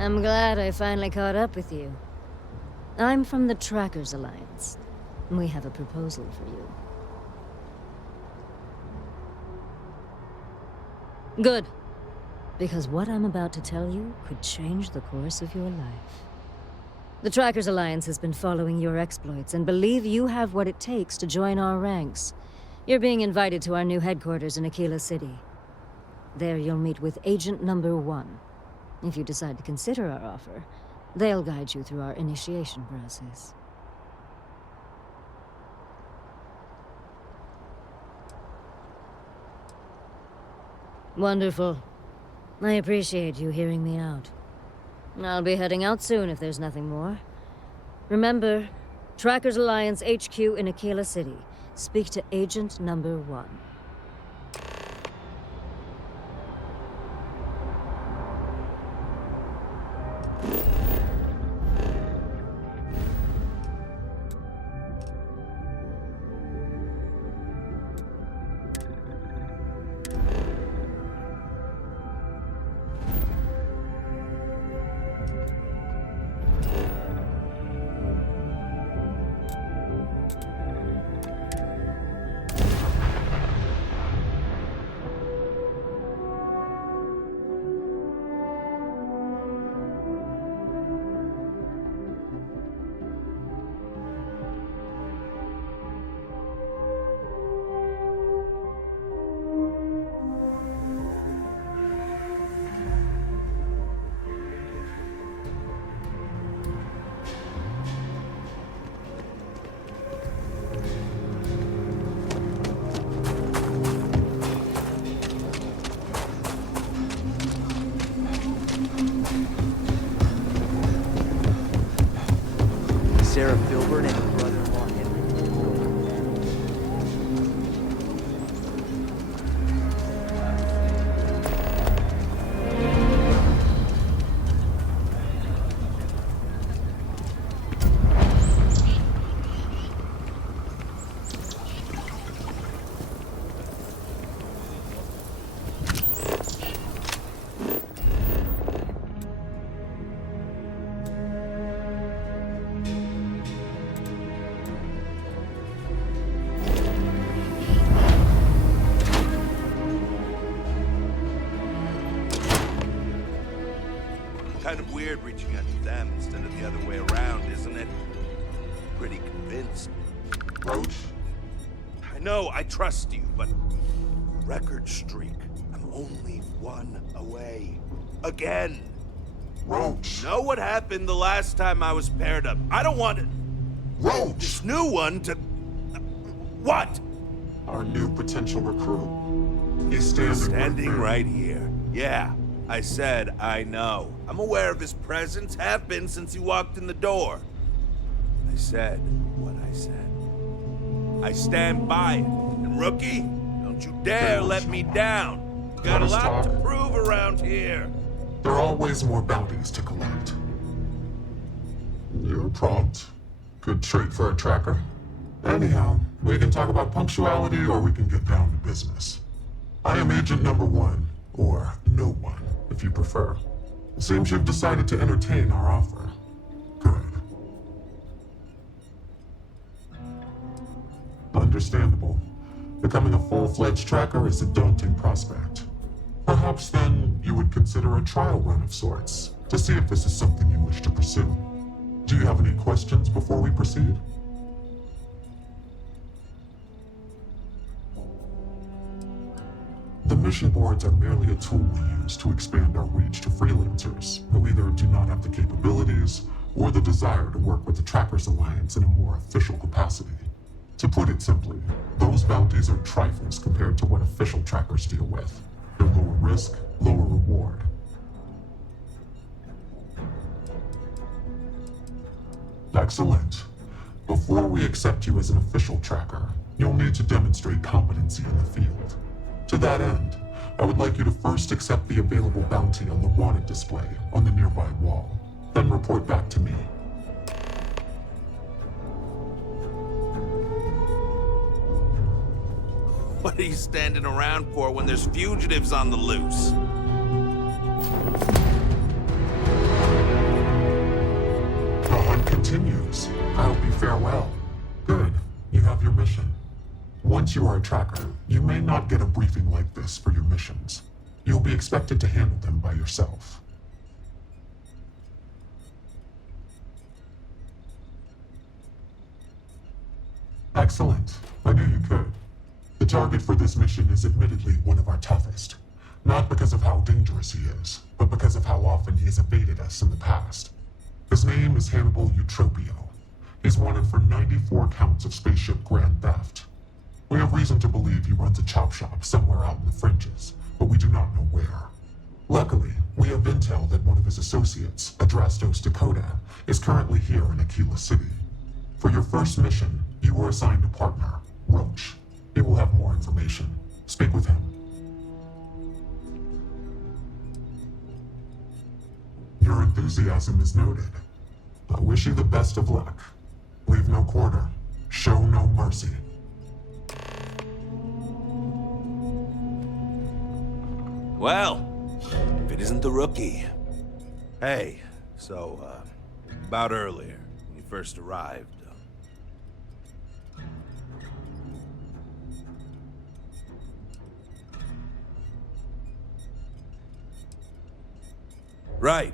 I'm glad I finally caught up with you. I'm from the Trackers Alliance. We have a proposal for you. Good. Because what I'm about to tell you could change the course of your life. The Trackers Alliance has been following your exploits and believe you have what it takes to join our ranks. You're being invited to our new headquarters in Aquila City. There you'll meet with Agent Number 1. If you decide to consider our offer, they'll guide you through our initiation process. Wonderful. I appreciate you hearing me out. I'll be heading out soon if there's nothing more. Remember, Trackers Alliance HQ in Aquila City. Speak to Agent Number 1. Sarah Filbert and her brother-in-law Henry. Kind of weird reaching out to them instead of the other way around, isn't it? Pretty convinced. Roach? I know, I trust you, but... record streak. I'm only one away. Again! Roach! Know what happened the last time I was paired up? I don't want it... Roach! this new one to... What? Our new potential recruit. He's standing Right here. Yeah, I said I know. I'm aware of his presence, have been since he walked in the door. I said what I said. I stand by it. And rookie, don't you dare let me down. Got a lot to prove around here. There are always more bounties to collect. You're prompt. Good trait for a tracker. Anyhow, we can talk about punctuality or we can get down to business. I am Agent Number 1, or No One, if you prefer. Seems you've decided to entertain our offer. Good. Understandable. Becoming a full-fledged tracker is a daunting prospect. Perhaps then you would consider a trial run of sorts, to see if this is something you wish to pursue. Do you have any questions before we proceed? The mission boards are merely a tool we use to expand our reach to freelancers who either do not have the capabilities or the desire to work with the Trackers Alliance in a more official capacity. To put it simply, those bounties are trifles compared to what official trackers deal with. They're lower risk, lower reward. Excellent. Before we accept you as an official tracker, you'll need to demonstrate competency in the field. To that end, I would like you to first accept the available bounty on the wanted display on the nearby wall, then report back to me. What are you standing around for when there's fugitives on the loose? Once you are a tracker, you may not get a briefing like this for your missions. You'll be expected to handle them by yourself. Excellent. I knew you could. The target for this mission is admittedly one of our toughest. Not because of how dangerous he is, but because of how often he has evaded us in the past. His name is Hannibal Eutropio. He's wanted for 94 counts of spaceship grand theft. We have reason to believe he runs a chop shop somewhere out in the fringes, but we do not know where. Luckily, we have intel that one of his associates, Adrastos Dakota, is currently here in Aquila City. For your first mission, you were assigned a partner, Roach. He will have more information. Speak with him. Your enthusiasm is noted. I wish you the best of luck. Leave no quarter. Show no mercy. Well, if it isn't the rookie. Hey, so, about earlier, when you first arrived. Right,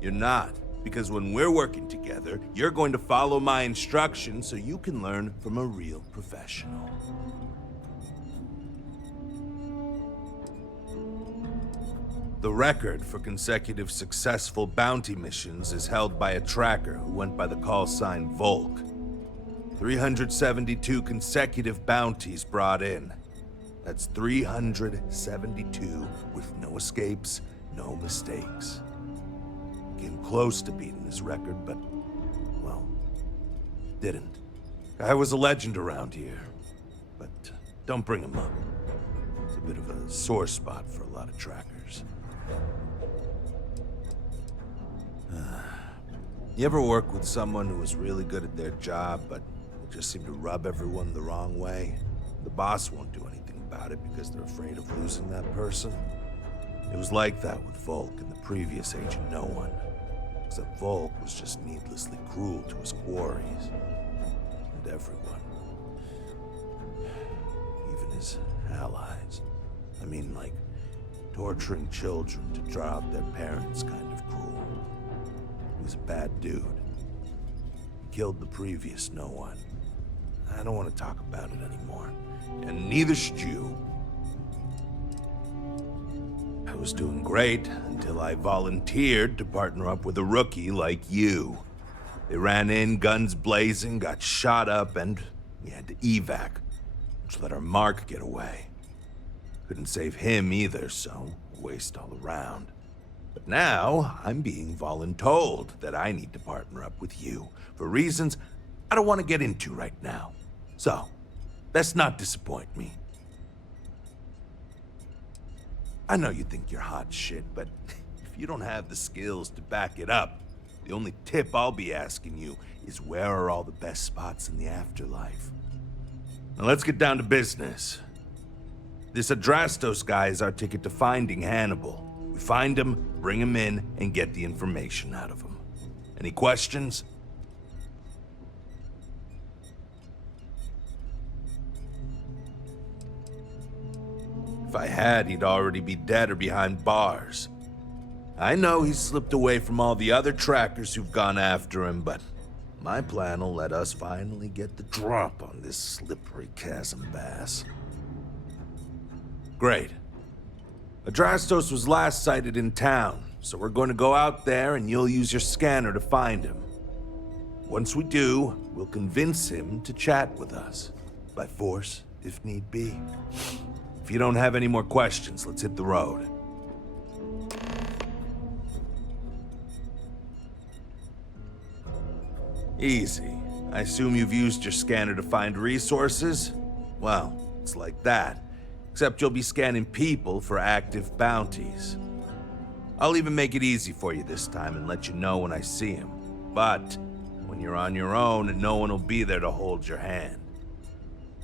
you're not. Because when we're working together, you're going to follow my instructions so you can learn from a real professional. The record for consecutive successful bounty missions is held by a tracker who went by the call sign Volk. 372 consecutive bounties brought in. That's 372 with no escapes, no mistakes. Came close to beating his record, but, well, didn't. I was a legend around here, but don't bring him up. It's a bit of a sore spot for a lot of trackers. You ever work with someone who was really good at their job, but they just seem to rub everyone the wrong way? The boss won't do anything about it because they're afraid of losing that person. It was like that with Volk and the previous agent No One. Except Volk was just needlessly cruel to his quarries. And everyone. Even his allies. I mean, like, torturing children to draw out their parents kind of cruel. He was a bad dude. He killed the previous No One. I don't want to talk about it anymore. And neither should you. I was doing great until I volunteered to partner up with a rookie like you. They ran in, guns blazing, got shot up, and we had to evac, which let our mark get away. Couldn't save him either, so a waste all around. But now, I'm being voluntold that I need to partner up with you for reasons I don't want to get into right now. So, let's not disappoint me. I know you think you're hot shit, but if you don't have the skills to back it up, the only tip I'll be asking you is where are all the best spots in the afterlife? Now let's get down to business. This Adrastos guy is our ticket to finding Hannibal. We find him, bring him in, and get the information out of him. Any questions? If I had, he'd already be dead or behind bars. I know he's slipped away from all the other trackers who've gone after him, but my plan will let us finally get the drop on this slippery chasm bass. Great. Adrastos was last sighted in town, so we're going to go out there and you'll use your scanner to find him. Once we do, we'll convince him to chat with us. By force, if need be. If you don't have any more questions, let's hit the road. Easy. I assume you've used your scanner to find resources? Well, it's like that. Except you'll be scanning people for active bounties. I'll even make it easy for you this time and let you know when I see him. But when you're on your own, no one will be there to hold your hand.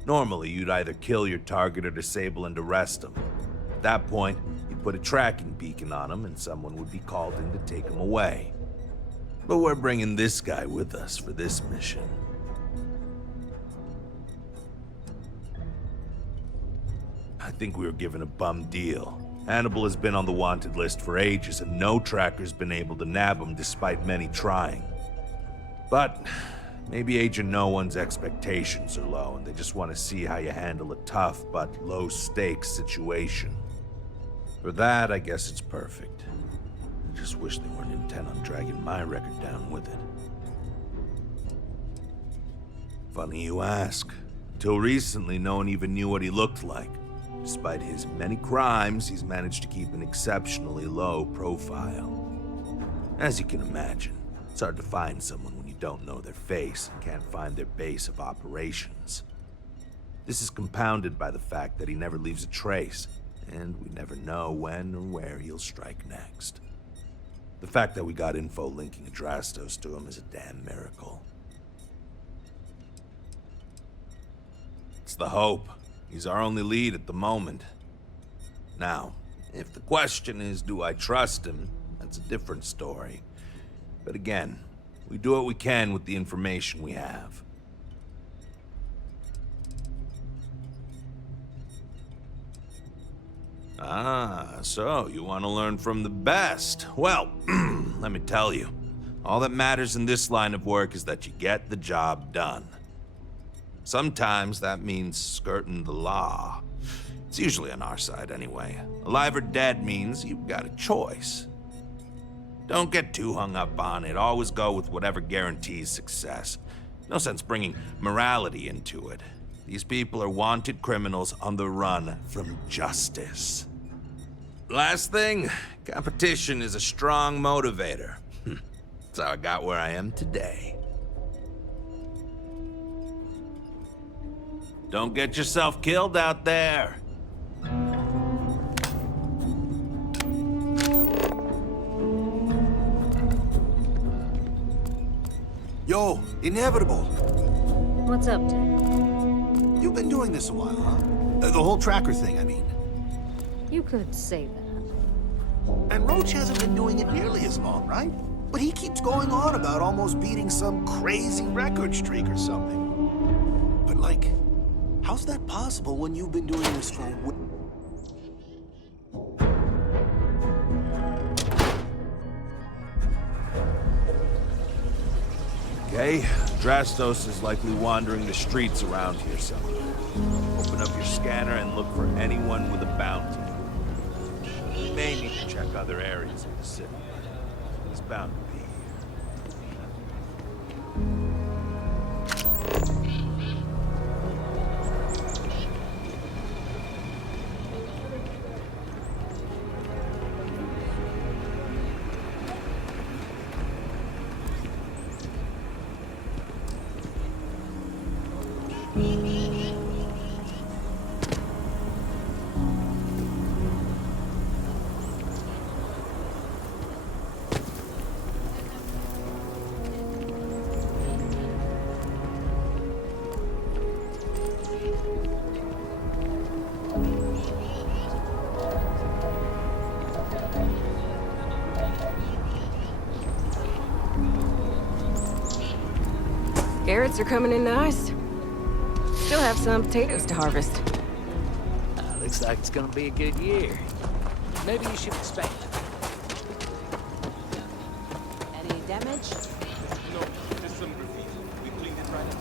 Normally, you'd either kill your target or disable and arrest him. At that point, you'd put a tracking beacon on him and someone would be called in to take him away. But we're bringing this guy with us for this mission. think we were given a bum deal. Hannibal has been on the wanted list for ages, and no tracker's been able to nab him despite many trying. But maybe Agent No One's expectations are low, and they just want to see how you handle a tough but low-stakes situation. For that, I guess it's perfect. I just wish they weren't intent on dragging my record down with it. Funny you ask. Until recently, no one even knew what he looked like. Despite his many crimes, he's managed to keep an exceptionally low profile. As you can imagine, it's hard to find someone when you don't know their face and can't find their base of operations. This is compounded by the fact that he never leaves a trace, and we never know when or where he'll strike next. The fact that we got info linking Adrastos to him is a damn miracle. It's the hope. He's our only lead at the moment. Now, if the question is, do I trust him? That's a different story. But again, we do what we can with the information we have. Ah, so you want to learn from the best. Well, let me tell you, all that matters in this line of work is that you get the job done. Sometimes that means skirting the law. It's usually on our side anyway. Alive or dead means you've got a choice. Don't get too hung up on it. Always go with whatever guarantees success. No sense bringing morality into it. These people are wanted criminals on the run from justice. Last thing, competition is a strong motivator. That's how I got where I am today. Don't get yourself killed out there. Yo, Inevitable. What's up, Ted? You've been doing this a while, huh? The whole tracker thing, I mean. You could say that. And Roach hasn't been doing it nearly as long, right? But he keeps going on about almost beating some crazy record streak or something. But like, how's that possible when you've been doing this for Okay, Drastos is likely wandering the streets around here somewhere. Open up your scanner and look for anyone with a bounty. You may need to check other areas of the city. He's bound to be here. Carrots are coming in nice. Still have some potatoes to harvest. Looks like it's gonna be a good year. Maybe you should expect it. Any damage? No, just some graffiti. We cleaned it right up.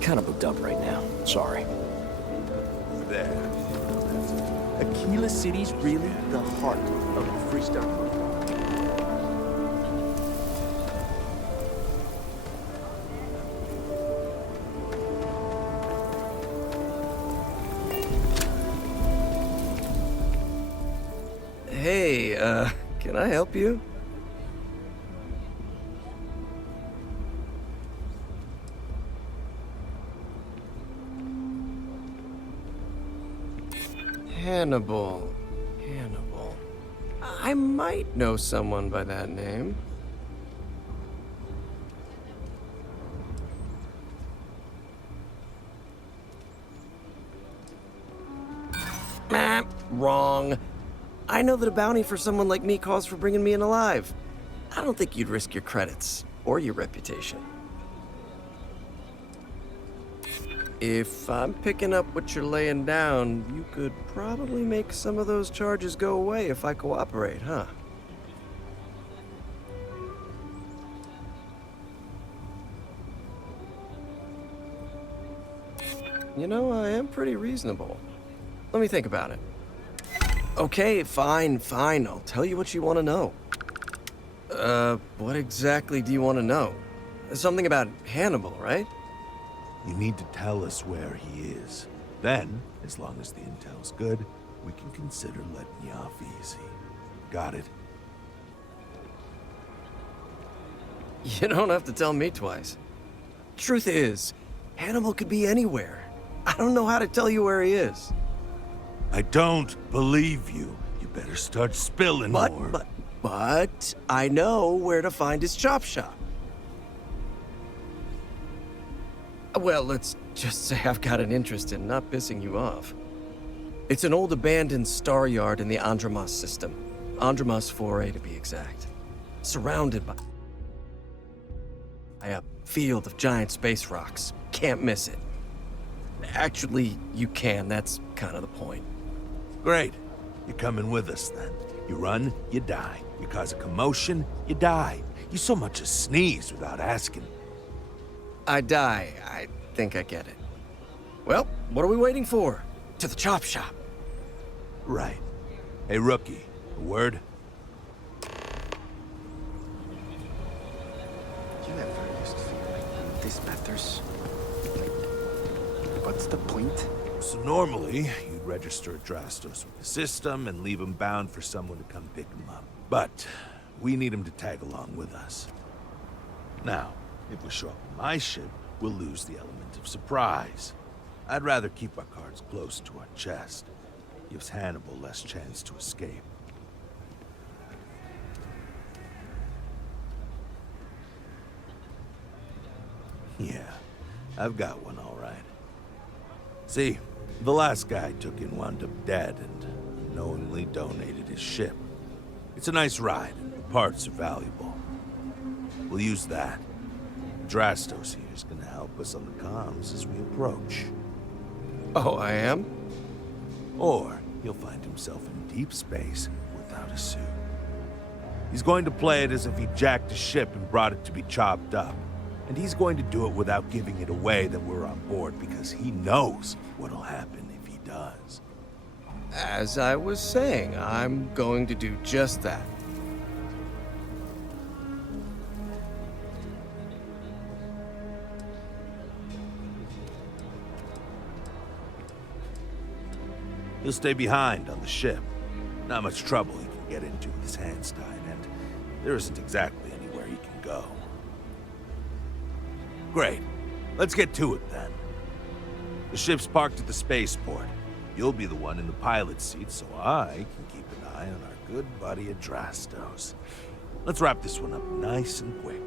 Kind of booked up right now. Sorry. There. Aquila City's really the heart of the freestyle. Hey, can I help you? Hannibal. I might know someone by that name. Wrong. I know that a bounty for someone like me calls for bringing me in alive. I don't think you'd risk your credits or your reputation. If I'm picking up what you're laying down, you could probably make some of those charges go away if I cooperate, huh? You know, I am pretty reasonable. Let me think about it. Okay, fine. I'll tell you what you want to know. What exactly do you want to know? Something about Hannibal, right? You need to tell us where he is. Then, as long as the intel's good, we can consider letting you off easy. Got it? You don't have to tell me twice. Truth is, Hannibal could be anywhere. I don't know how to tell you where he is. I don't believe you. You better start spilling more. But I know where to find his chop shop. Well, let's just say I've got an interest in not pissing you off. It's an old abandoned star yard in the Andromos system. Andromos 4A to be exact. Surrounded by a field of giant space rocks. Can't miss it. Actually, you can. That's kind of the point. Great. You're coming with us then. You run, you die. You cause a commotion, you die. You so much as sneeze without asking. I die. I think I get it. Well, what are we waiting for? To the chop shop. Right. Hey, rookie, a word? You ever used to feel like this matters? What's the point? So normally, you'd register Adrastos with the system and leave him bound for someone to come pick him up. But we need him to tag along with us. Now, if we show up on my ship, we'll lose the element of surprise. I'd rather keep our cards close to our chest. Gives Hannibal less chance to escape. Yeah, I've got one all right. See, the last guy I took in wound up dead and unknowingly donated his ship. It's a nice ride, and the parts are valuable. We'll use that. Drastos here is gonna help us on the comms as we approach. Oh, I am? Or he'll find himself in deep space without a suit. He's going to play it as if he jacked a ship and brought it to be chopped up. And he's going to do it without giving it away that we're on board because he knows what'll happen if he does. As I was saying, I'm going to do just that. He'll stay behind on the ship. Not much trouble he can get into with his hands tied, and there isn't exactly anywhere he can go. Great. Let's get to it then. The ship's parked at the spaceport. You'll be the one in the pilot's seat, so I can keep an eye on our good buddy Adrastos. Let's wrap this one up nice and quick.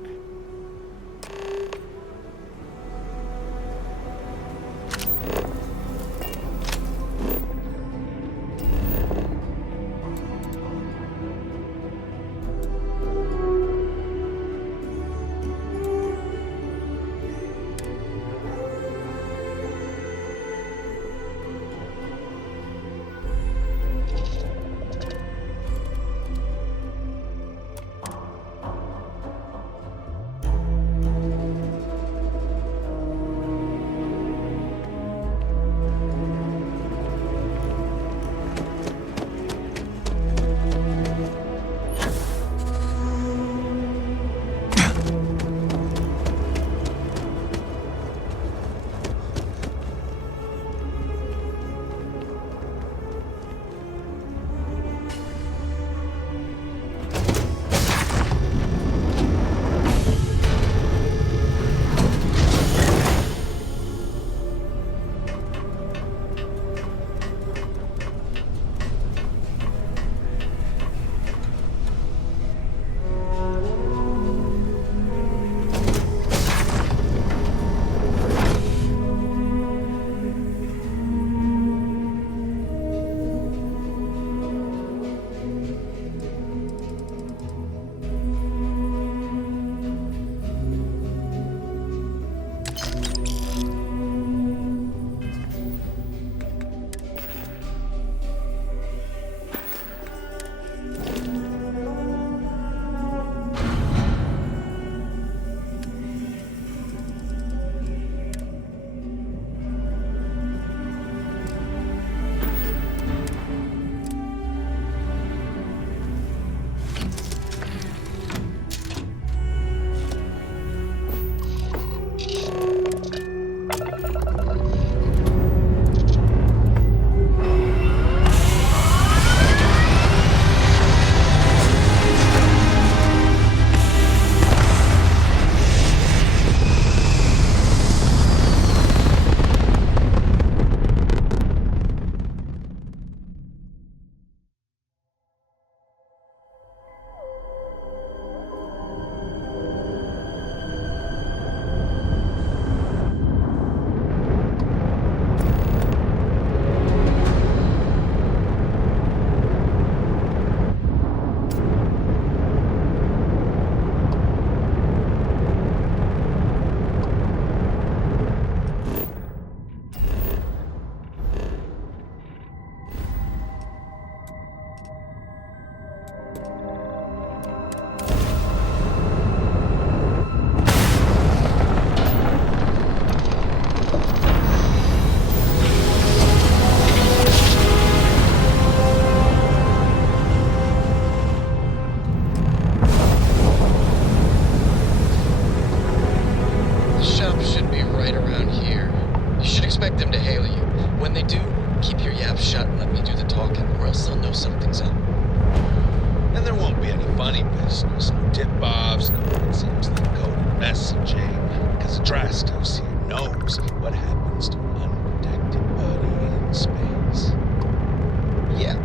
Drastos here knows what happens to an unprotected body in space. Yeah.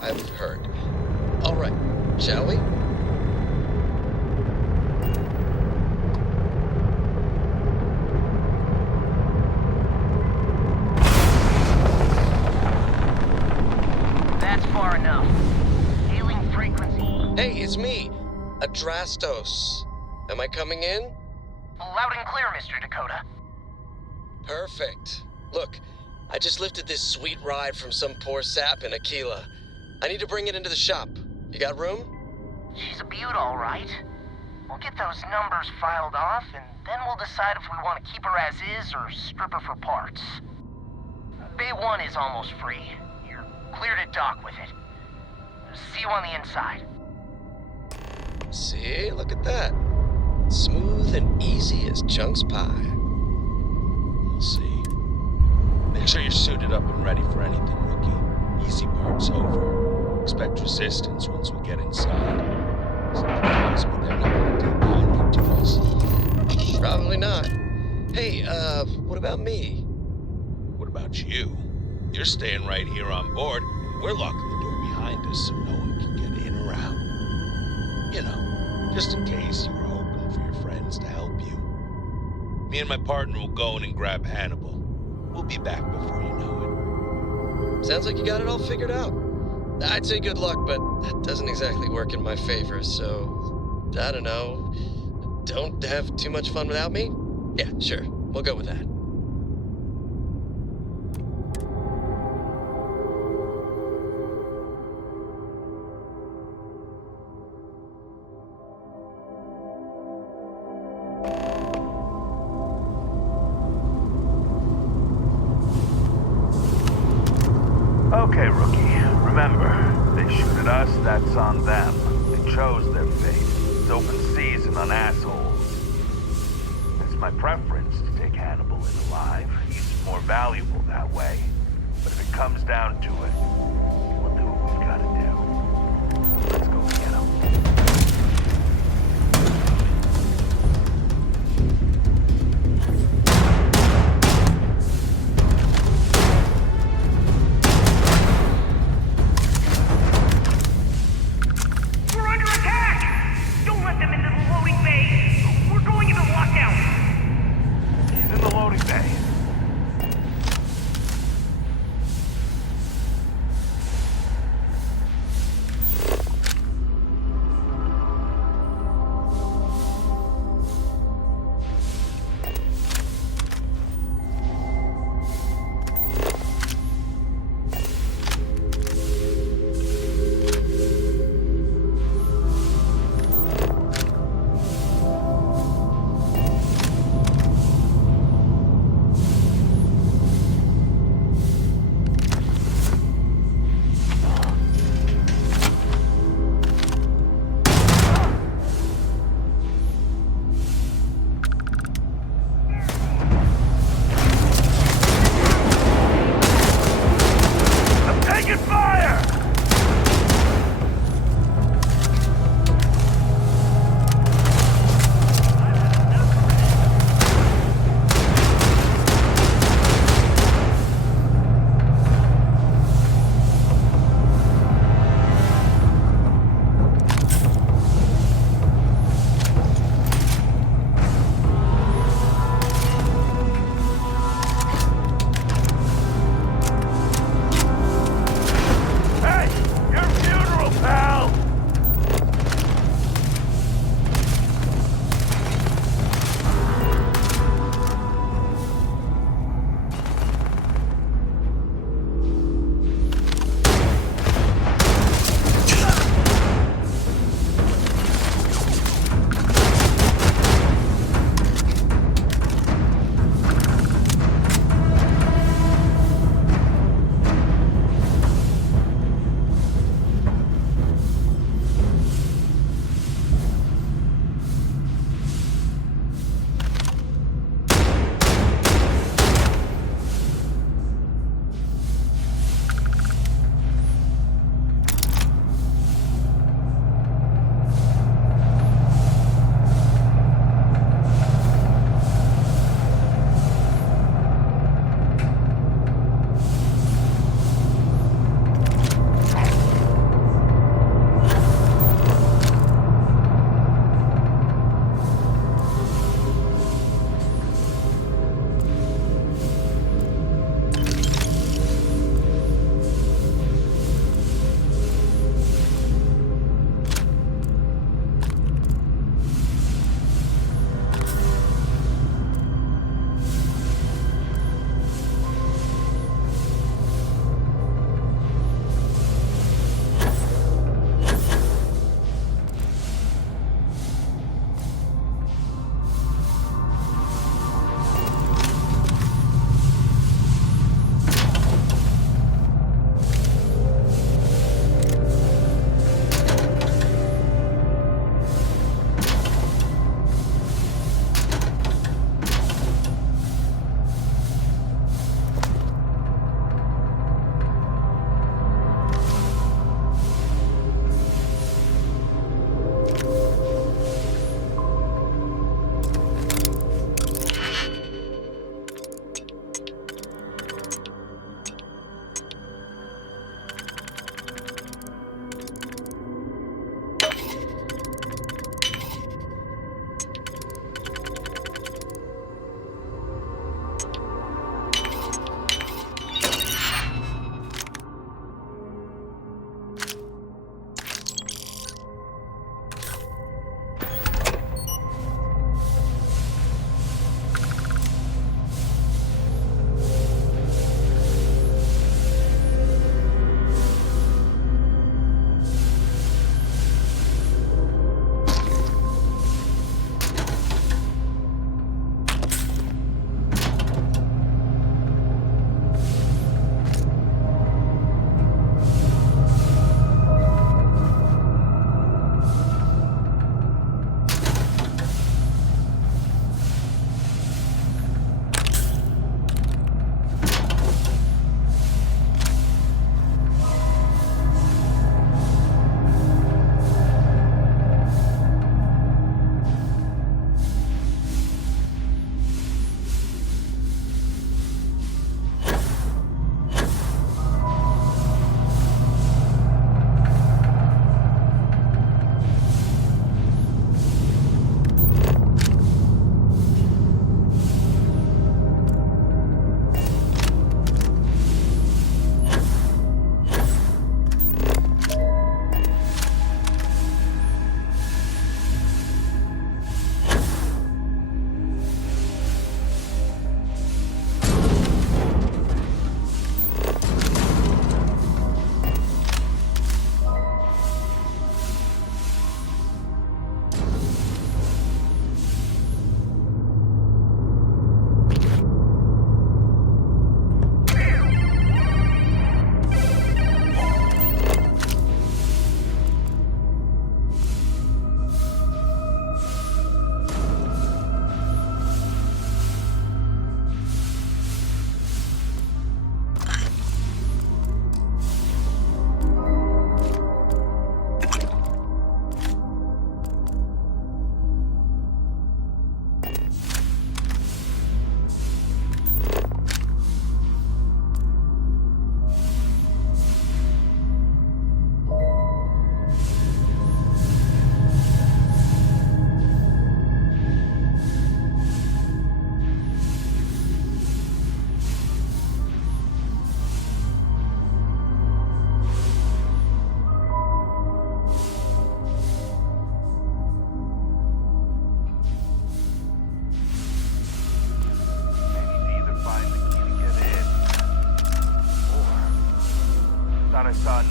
I've heard. All right, shall we? That's far enough. Hailing frequency. Hey, it's me, Adrastos. Am I coming in? Loud and clear, Mr. Dakota. Perfect. Look, I just lifted this sweet ride from some poor sap in Aquila. I need to bring it into the shop. You got room? She's a beaut, all right. We'll get those numbers filed off, and then we'll decide if we want to keep her as is or strip her for parts. Bay 1 is almost free. You're clear to dock with it. See you on the inside. See, look at that. Smooth and easy as Chunk's pie. We'll see. Make sure you're suited up and ready for anything, Rookie. Easy part's over. Expect resistance once we get inside. Something tells me they're not going to take kindly to us. Probably not. Hey, what about me? What about you? You're staying right here on board. We're locking the door behind us so no one can get in or out. You know, just in case you were hoping for your friends to help you. Me and my partner will go in and grab Hannibal. We'll be back before you know Sounds like you got it all figured out. I'd say good luck, but that doesn't exactly work in my favor, so... I don't know. Don't have too much fun without me? Yeah, sure. We'll go with that. Okay, Rookie. Remember, they shoot at us, that's on them. They chose their fate. It's open season on assholes. It's my preference to take Hannibal in alive. He's more valuable that way. But if it comes down to it, we'll do what we've got to do. Let's go get him. We're under attack! Don't let them into the loading bay! We're going into lockdown! He's in the loading bay.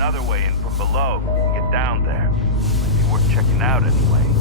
another way in from below. We can get down there. Might be worth checking out anyway.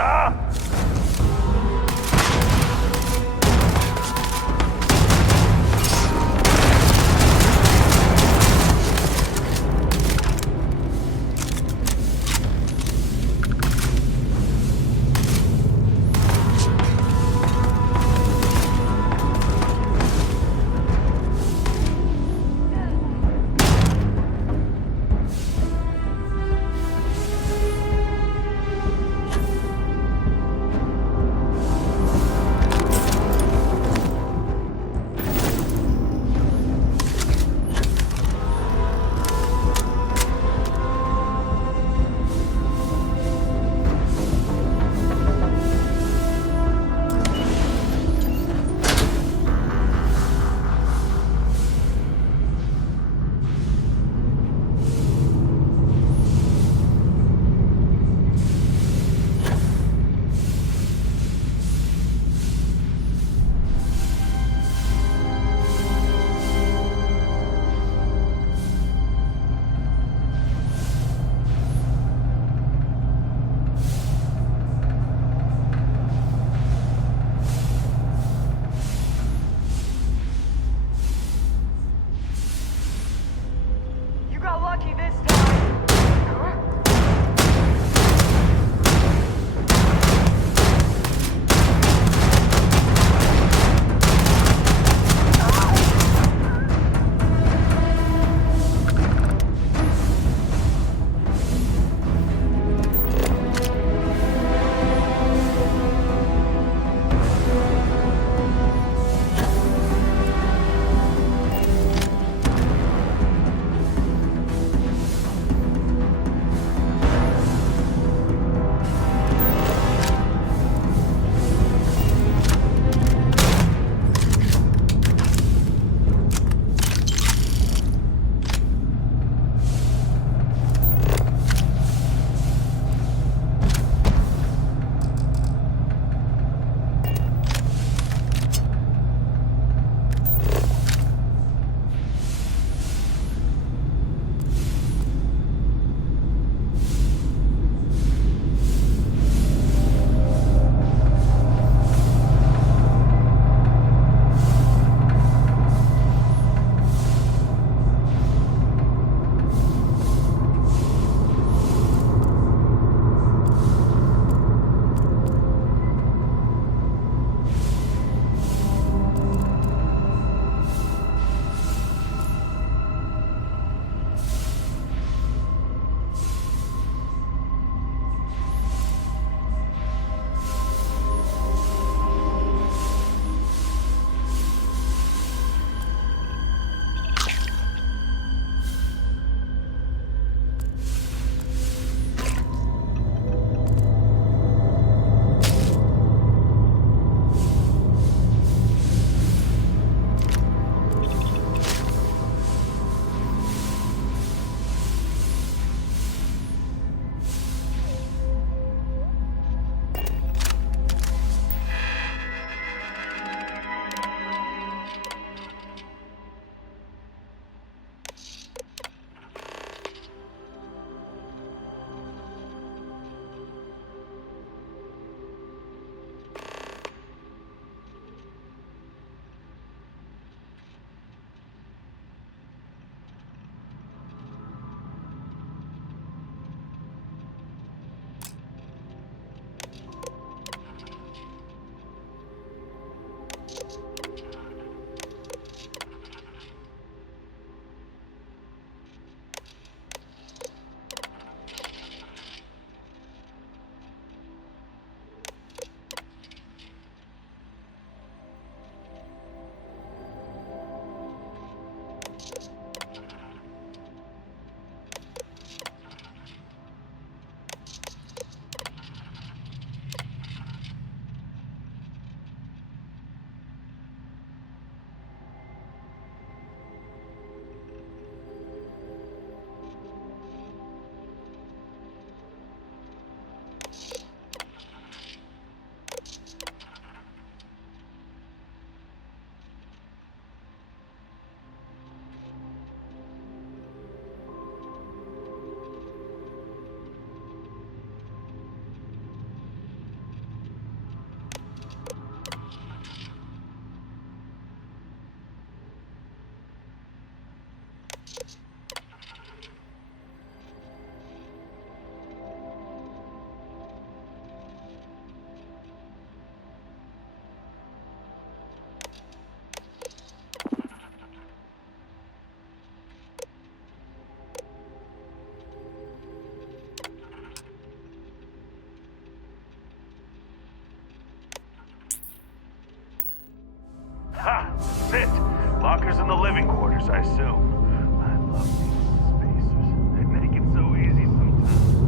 huh? bunkers in the living quarters, I assume. I love these spacers. They make it so easy sometimes.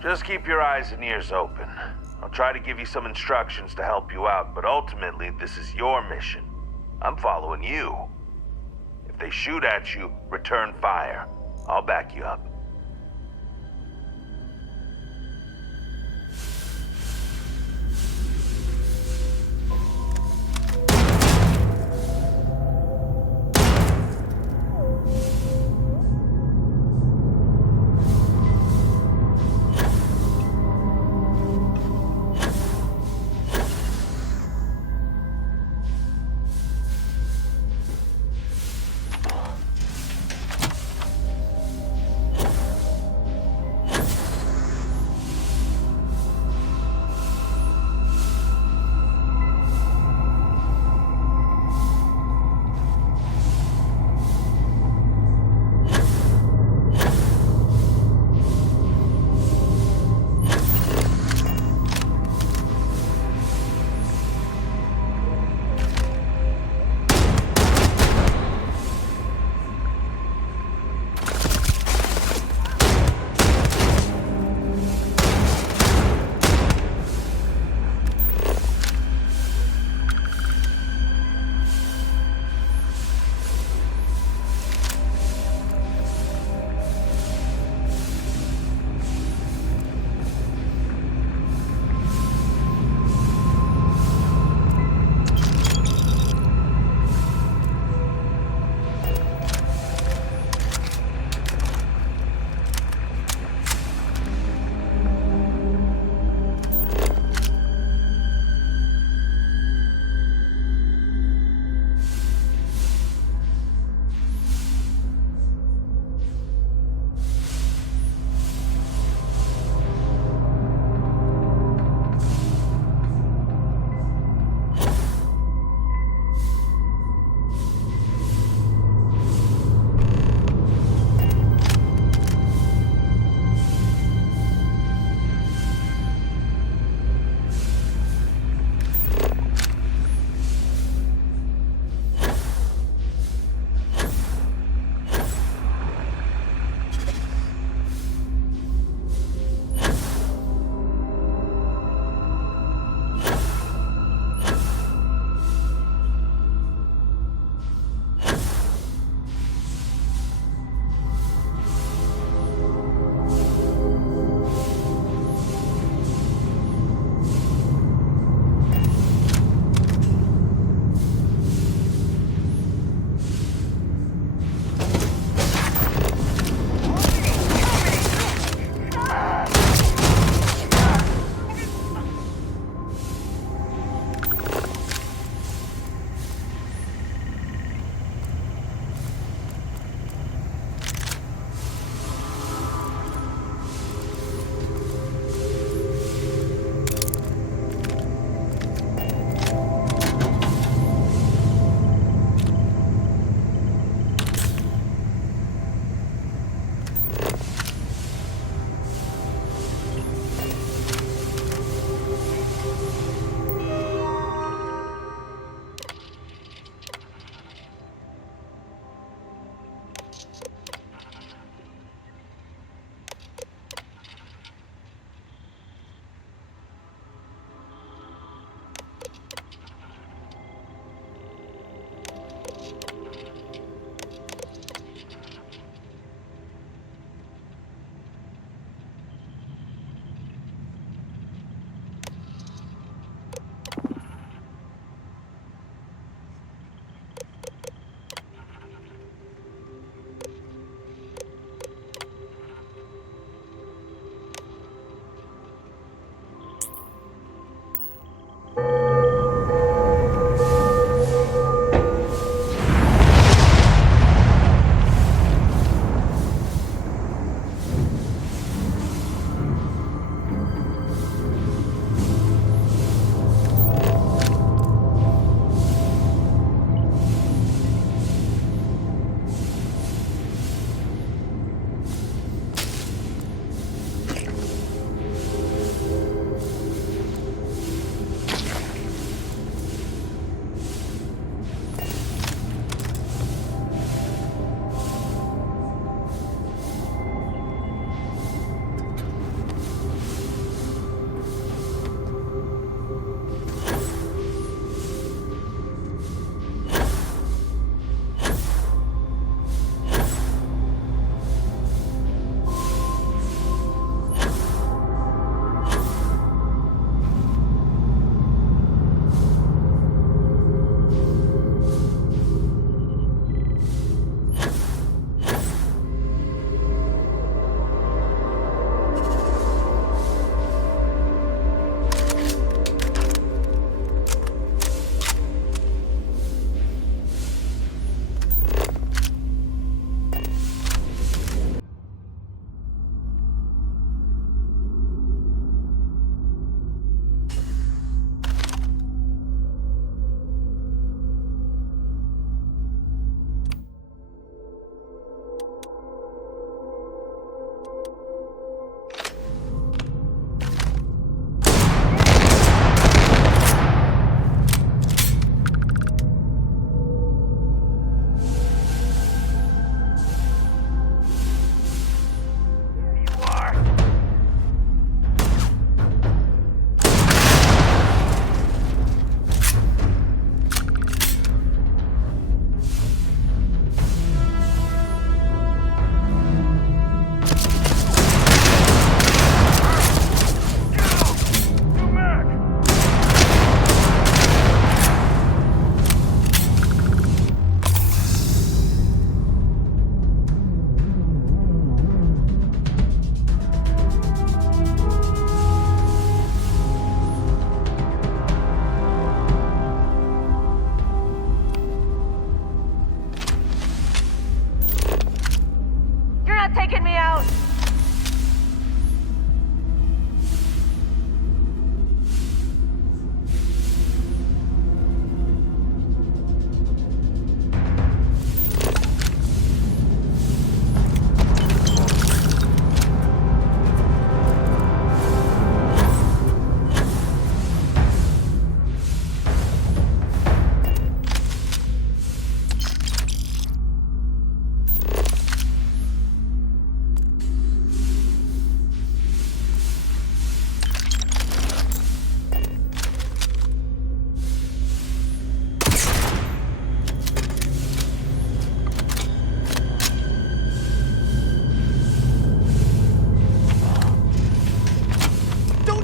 Just keep your eyes and ears open. I'll try to give you some instructions to help you out, but ultimately, this is your mission. I'm following you. If they shoot at you, return fire. I'll back you up.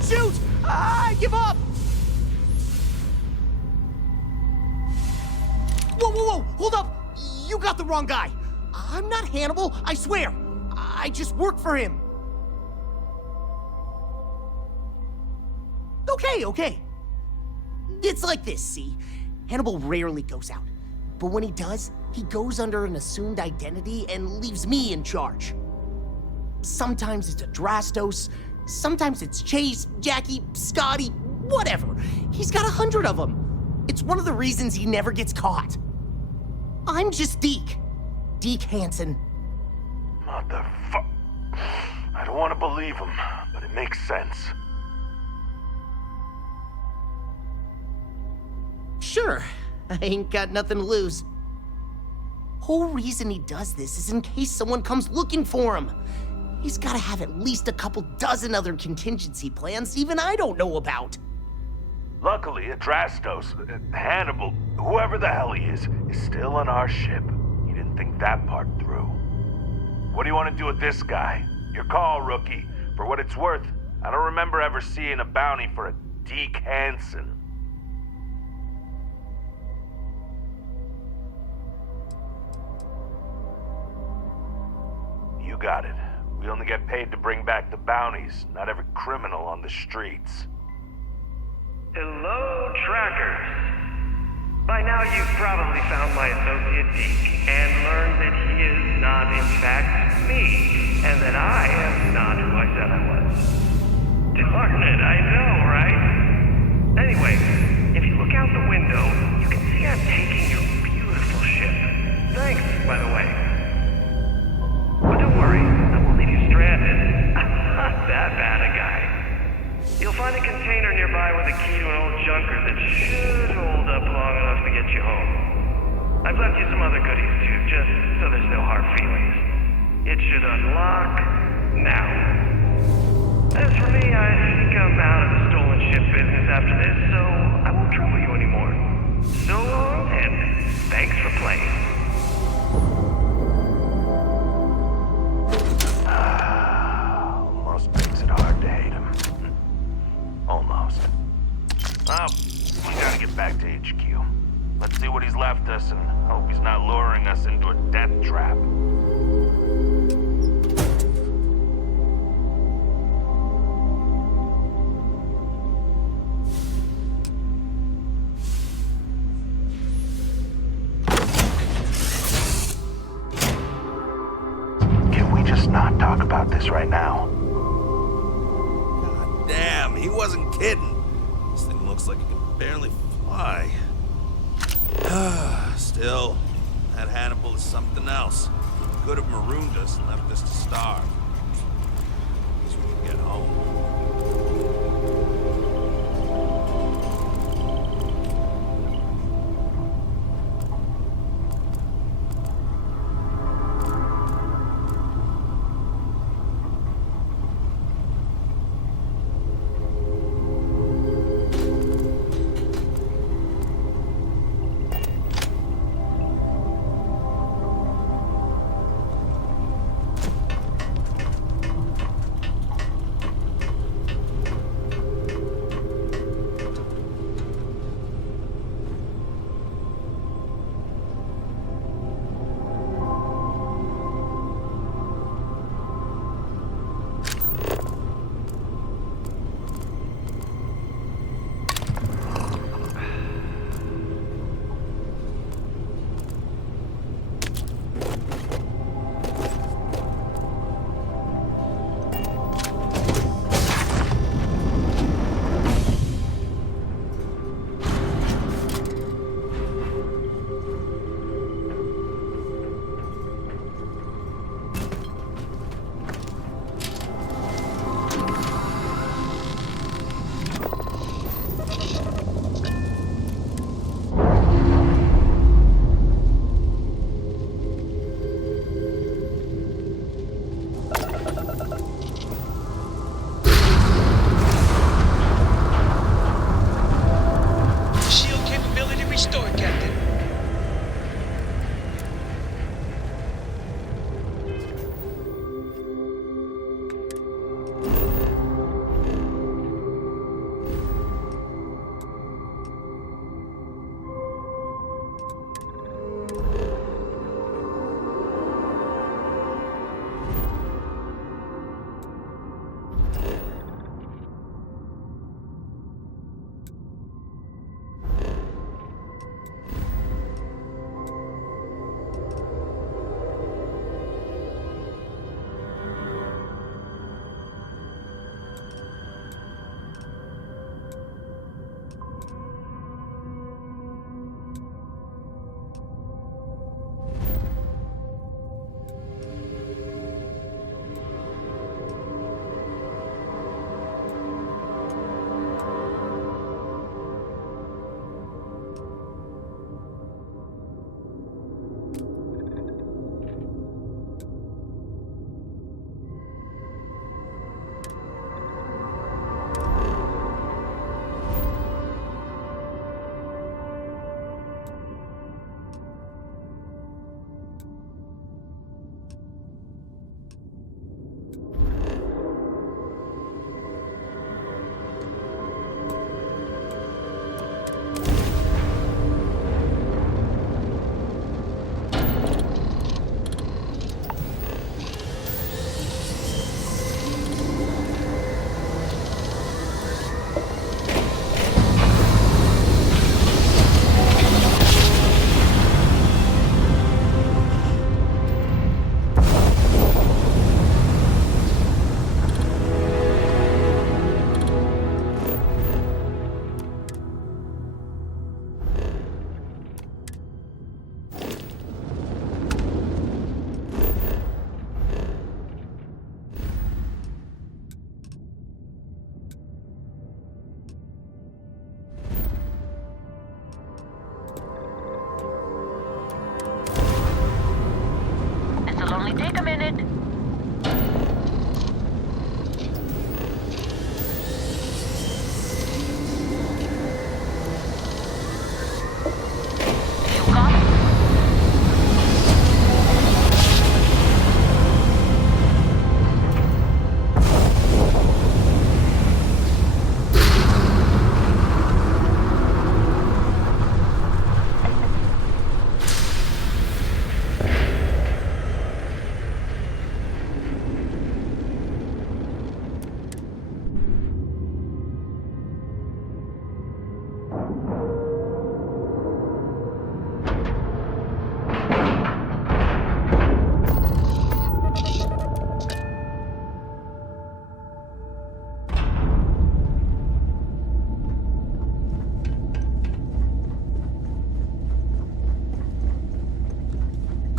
shoot! I give up! Whoa, whoa, whoa! Hold up! You got the wrong guy. I'm not Hannibal, I swear. I just work for him. Okay. It's like this, see? Hannibal rarely goes out. But when he does, he goes under an assumed identity and leaves me in charge. Sometimes it's a Drastos, sometimes it's Chase, Jackie, Scotty, whatever. He's got 100 of them. It's one of the reasons he never gets caught. I'm just Deke. Deke Hansen. Motherfuck. I don't want to believe him, but it makes sense. Sure, I ain't got nothing to lose. Whole reason he does this is in case someone comes looking for him. He's gotta have at least a couple dozen other contingency plans even I don't know about. Luckily, Adrastos, Hannibal, whoever the hell he is still on our ship. He didn't think that part through. What do you want to do with this guy? Your call, rookie. For what it's worth, I don't remember ever seeing a bounty for a Deke Hansen. You got it. We only get paid to bring back the bounties, not every criminal on the streets. Hello, trackers. By now you've probably found my associate Deke and learned that he is not in fact me, and that I am not who I said I was. Darn it, I know, right? Anyway, if you look out the window, you can see I'm taking your beautiful ship. Thanks, by the way. But don't worry, I won't leave you stranded. I'm not that bad a guy. You'll find a container nearby with a key to an old junker that should hold up long enough to get you home. I've left you some other goodies too, just so there's no hard feelings. It should unlock now. As for me, I think I'm out of the stolen ship business after this, so I won't trouble you anymore. So long, and thanks for playing. Almost makes it hard to hate him. Almost. Well, we gotta get back to HQ. Let's see what he's left us and hope he's not luring us into a death trap. Can we just not talk about this right now? God damn, he wasn't kidding. This thing looks like it can barely fly. Still, that Hannibal is something else. He could have marooned us and left us to starve. At least we can get home.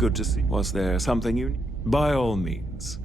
good to see. Was there something you... By all means.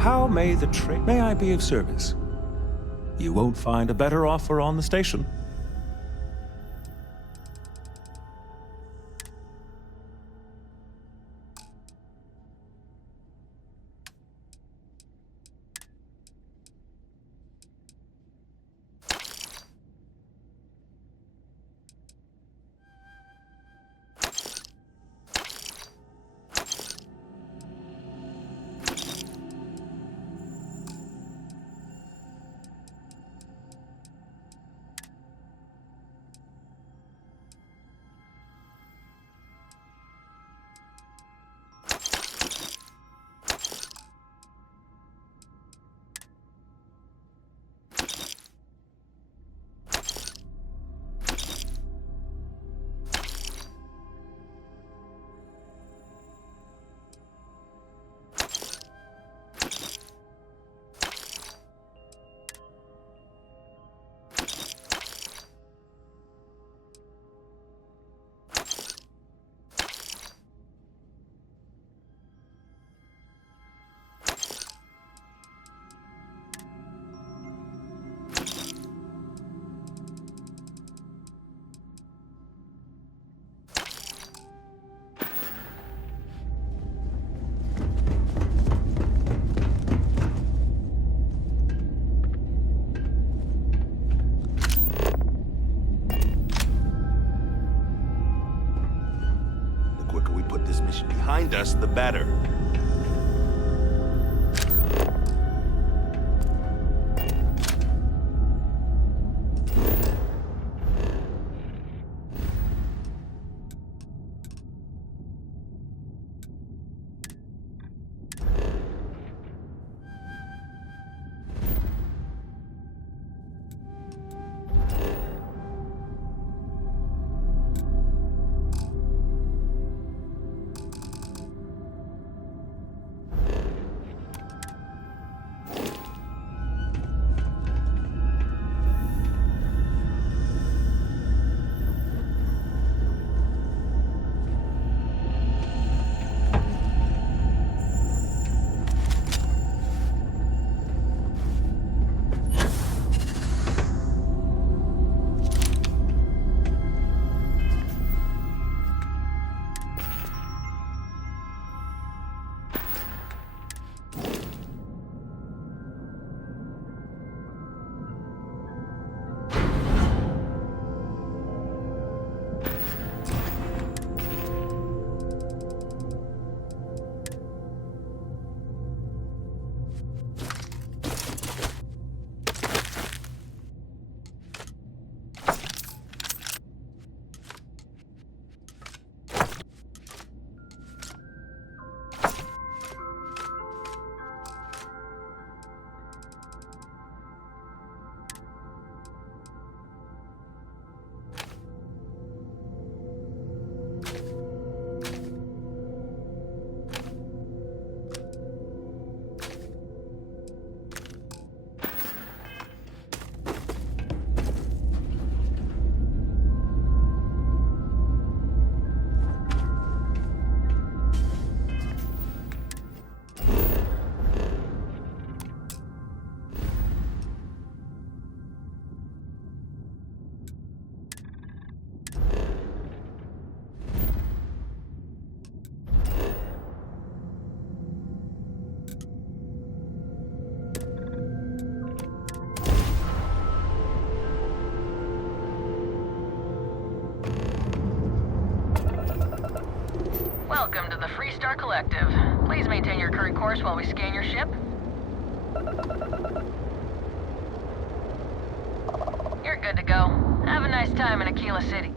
How may the trade... May I be of service? You won't find a better offer on the station. Behind us, the better. Welcome to the Freestar Collective. Please maintain your current course while we scan your ship. You're good to go. Have a nice time in Aquila City.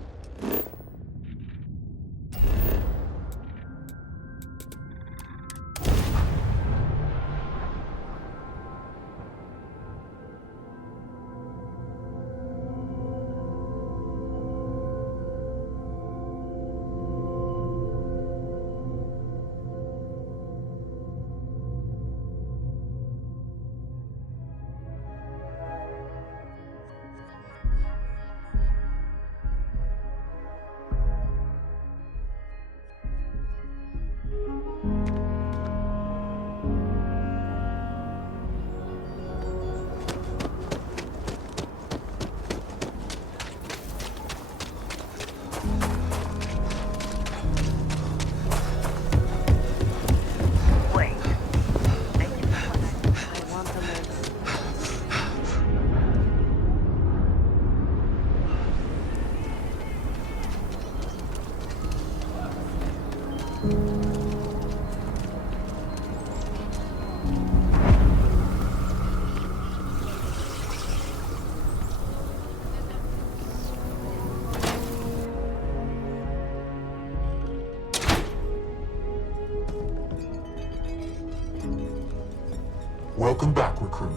Welcome back, recruit.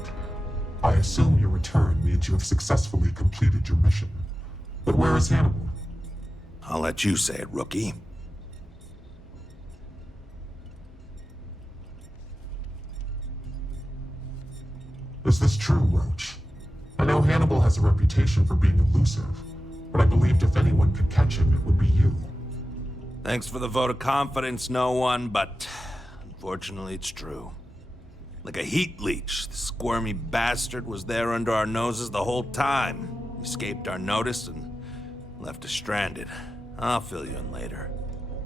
I assume your return means you have successfully completed your mission. But where is Hannibal? I'll let you say it, rookie. Is this true, Roach? I know Hannibal has a reputation for being elusive, but I believed if anyone could catch him, it would be you. Thanks for the vote of confidence, no one, but unfortunately it's true. Like a heat leech, the squirmy bastard was there under our noses the whole time. Escaped our notice and left us stranded. I'll fill you in later.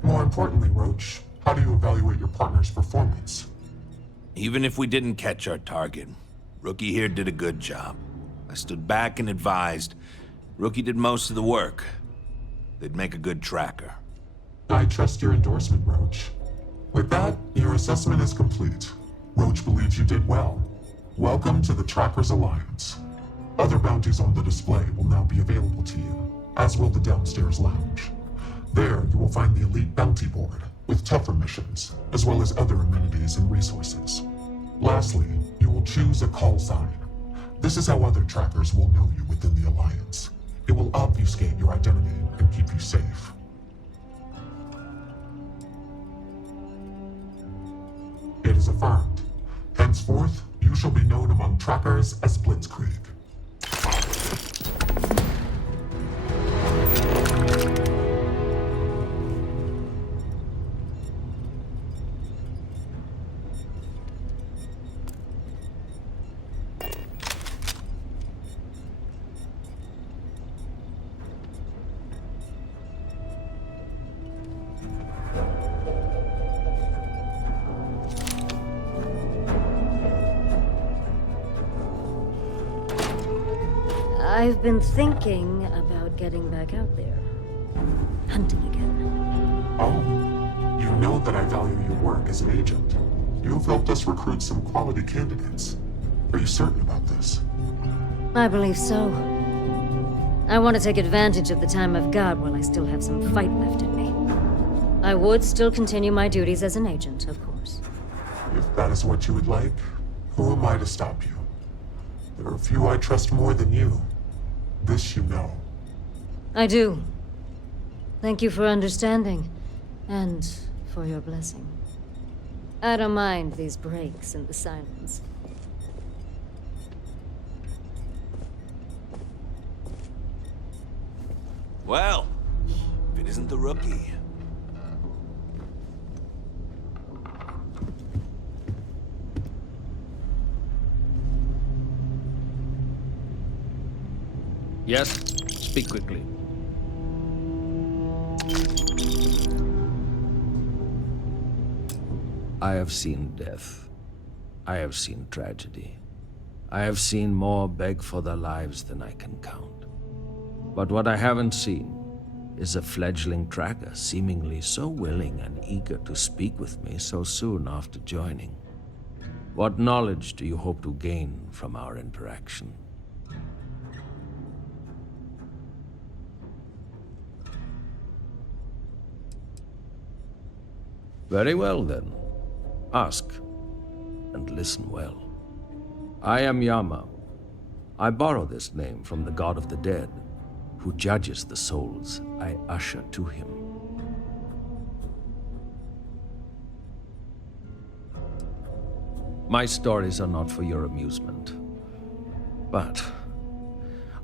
More importantly, Roach, how do you evaluate your partner's performance? Even if we didn't catch our target, Rookie here did a good job. I stood back and advised. Rookie did most of the work. They'd make a good tracker. I trust your endorsement, Roach. With that, your assessment is complete. Roach believes you did well. Welcome to the Trackers Alliance. Other bounties on the display will now be available to you, as will the downstairs lounge. There, you will find the Elite Bounty Board, with tougher missions, as well as other amenities and resources. Lastly, you will choose a call sign. This is how other trackers will know you within the Alliance. It will obfuscate your identity and keep you safe. It is affirmed. Henceforth, you shall be known among trackers as Blitzkrieg. I've been thinking about getting back out there. Hunting again. Oh, you know that I value your work as an agent. You've helped us recruit some quality candidates. Are you certain about this? I believe so. I want to take advantage of the time I've got while I still have some fight left in me. I would still continue my duties as an agent, of course. If that is what you would like, who am I to stop you? There are few I trust more than you. This you know. I do. Thank you for understanding, and for your blessing. I don't mind these breaks in the silence. Well, if it isn't the rookie. Yes? Speak quickly. I have seen death. I have seen tragedy. I have seen more beg for their lives than I can count. But what I haven't seen is a fledgling tracker, seemingly so willing and eager to speak with me so soon after joining. What knowledge do you hope to gain from our interaction? Very well, then. Ask, and listen well. I am Yama. I borrow this name from the god of the dead, who judges the souls I usher to him. My stories are not for your amusement, but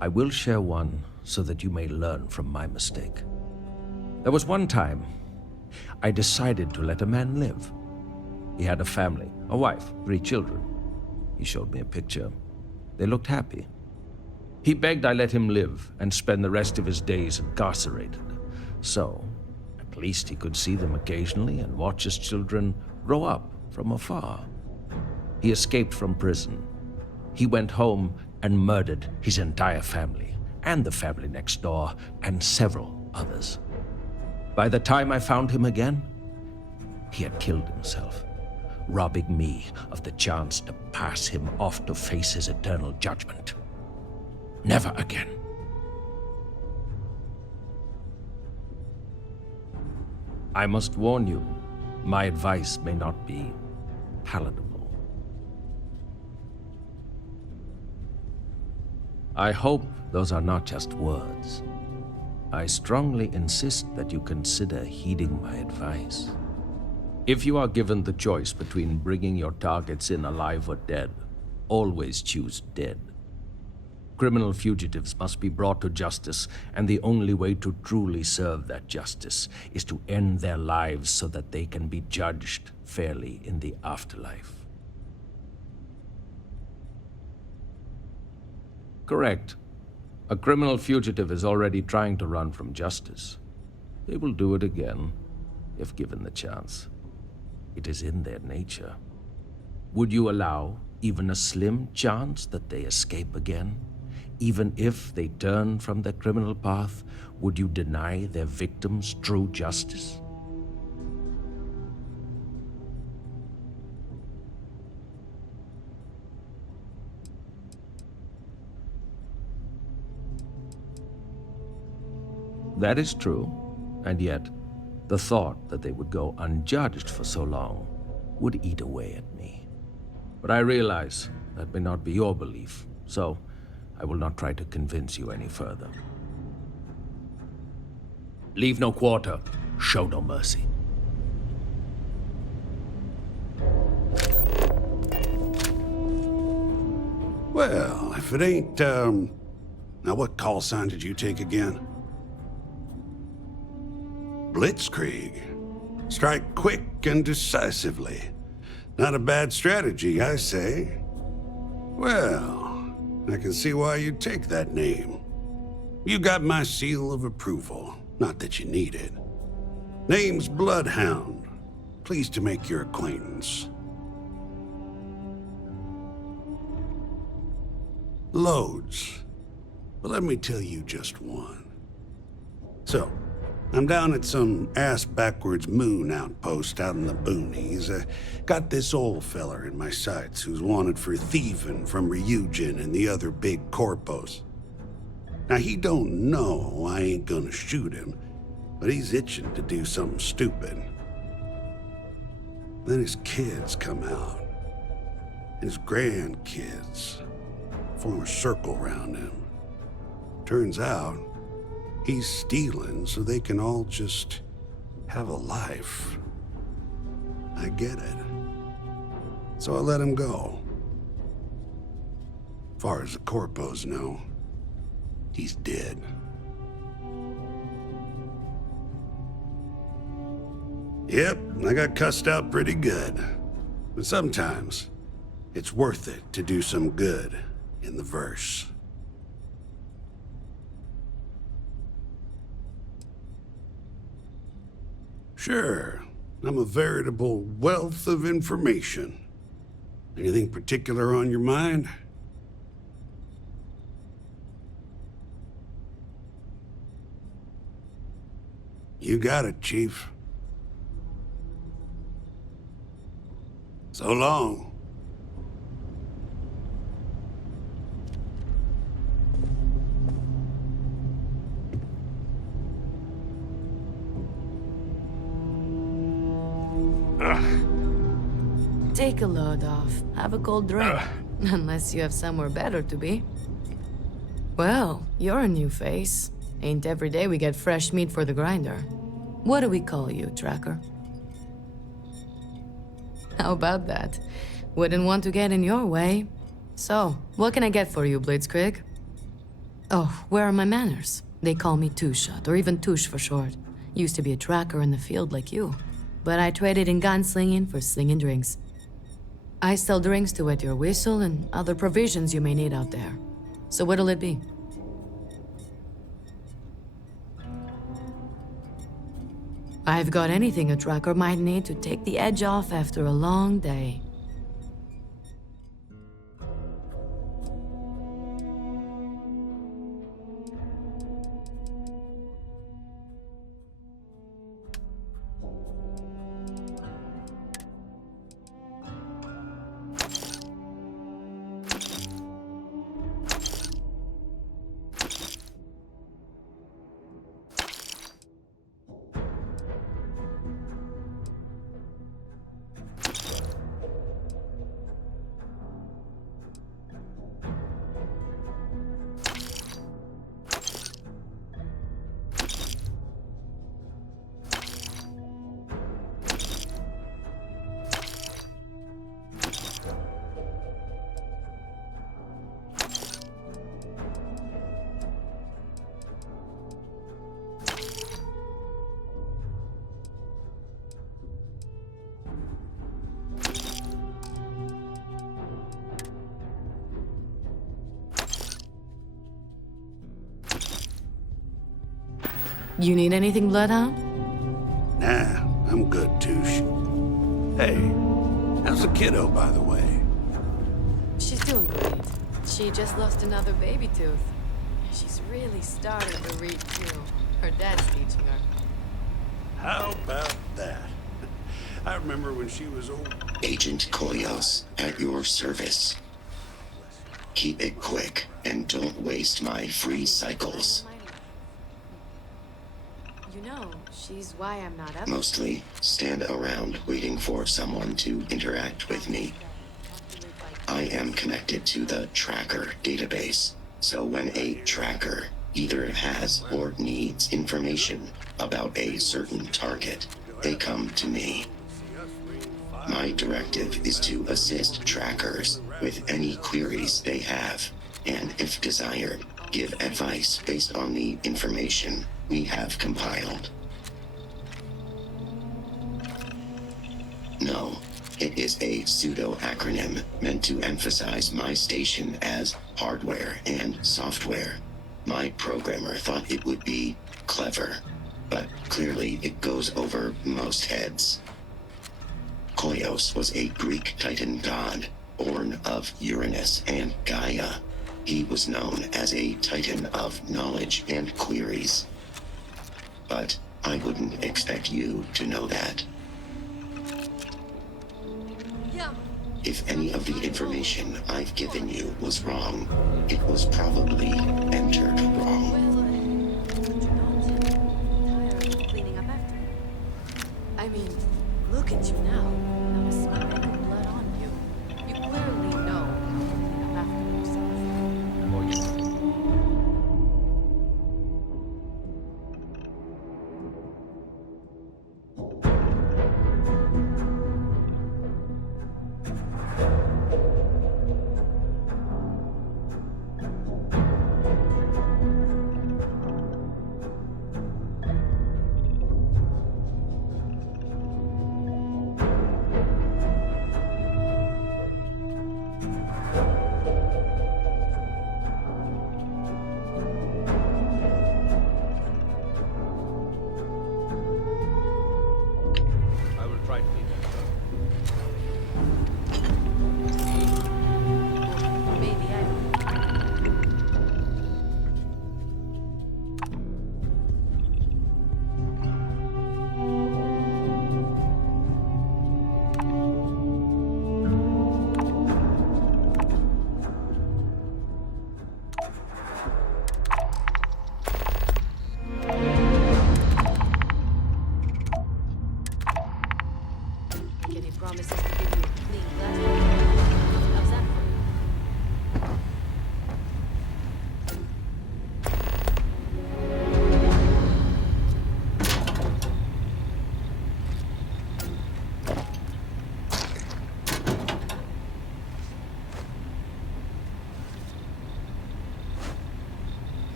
I will share one so that you may learn from my mistake. There was one time I decided to let a man live. He had a family, a wife, 3 children. He showed me a picture. They looked happy. He begged I let him live and spend the rest of his days incarcerated. So, at least he could see them occasionally and watch his children grow up from afar. He escaped from prison. He went home and murdered his entire family, and the family next door, and several others. By the time I found him again, he had killed himself, robbing me of the chance to pass him off to face his eternal judgment. Never again. I must warn you, my advice may not be palatable. I hope those are not just words. I strongly insist that you consider heeding my advice. If you are given the choice between bringing your targets in alive or dead, always choose dead. Criminal fugitives must be brought to justice, and the only way to truly serve that justice is to end their lives so that they can be judged fairly in the afterlife. Correct. A criminal fugitive is already trying to run from justice. They will do it again, if given the chance. It is in their nature. Would you allow even a slim chance that they escape again? Even if they turn from their criminal path, would you deny their victims true justice? That is true, and yet, the thought that they would go unjudged for so long would eat away at me. But I realize that may not be your belief, so I will not try to convince you any further. Leave no quarter, show no mercy. Well, if it ain't, now what call sign did you take again? Blitzkrieg. Strike quick and decisively. Not a bad strategy, I say. Well, I can see why you'd take that name. You got my seal of approval. Not that you need it. Name's Bloodhound. Pleased to make your acquaintance. Loads. But let me tell you just one. So, I'm down at some ass-backwards moon outpost out in the boonies. Got this old feller in my sights who's wanted for thieving from Ryujin and the other big corpos. Now, he don't know I ain't gonna shoot him, but he's itching to do something stupid. Then his kids come out, and his grandkids form a circle around him. Turns out, he's stealing so they can all just have a life. I get it. So I let him go. Far as the corpos know, he's dead. Yep, I got cussed out pretty good. But sometimes, it's worth it to do some good in the verse. Sure, I'm a veritable wealth of information. Anything particular on your mind? You got it, Chief. So long. Take a load off. Have a cold drink. Unless you have somewhere better to be. Well, you're a new face. Ain't every day we get fresh meat for the grinder. What do we call you, Tracker? How about that? Wouldn't want to get in your way. So, what can I get for you, Blitzkrieg? Oh, where are my manners? They call me Two-Shot, or even Touche for short. Used to be a tracker in the field like you. But I traded in gunslinging for slinging drinks. I sell drinks to wet your whistle and other provisions you may need out there. So what'll it be? I've got anything a tracker might need to take the edge off after a long day. You need anything, Bloodhound? Nah, I'm good, Touche. Hey, how's the kiddo, by the way? She's doing great. She just lost another baby tooth. She's really starting to read, too. Her dad's teaching her. How about that? I remember when she was old. Agent Koyos, at your service. Keep it quick, and don't waste my free cycles. You know, she's why I'm not up. Mostly, stand around waiting for someone to interact with me. I am connected to the tracker database, so when a tracker either has or needs information about a certain target, they come to me. My directive is to assist trackers with any queries they have, and if desired, give advice based on the information we have compiled. No, it is a pseudo-acronym meant to emphasize my station as hardware and software. My programmer thought it would be clever, but clearly it goes over most heads. Koyos was a Greek Titan god, born of Uranus and Gaia. He was known as a Titan of knowledge and queries. But I wouldn't expect you to know that. If any of the information I've given you was wrong, it was probably entered wrong. I mean, look at you now. Not a speck of blood on you. You clearly know how to clean up after yourself.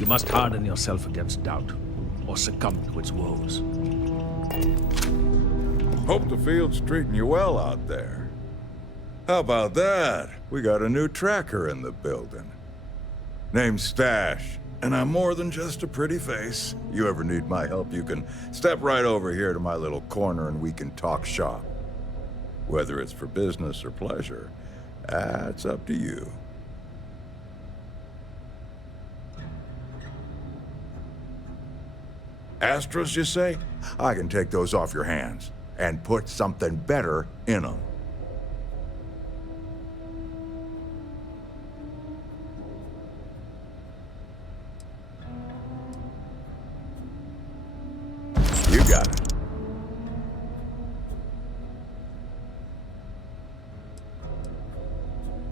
You must harden yourself against doubt, or succumb to its woes. Hope the field's treating you well out there. How about that? We got a new tracker in the building. Name's Stash, and I'm more than just a pretty face. You ever need my help, you can step right over here to my little corner and we can talk shop. Whether it's for business or pleasure, that's up to you. Astros, you say? I can take those off your hands and put something better in them. You got it.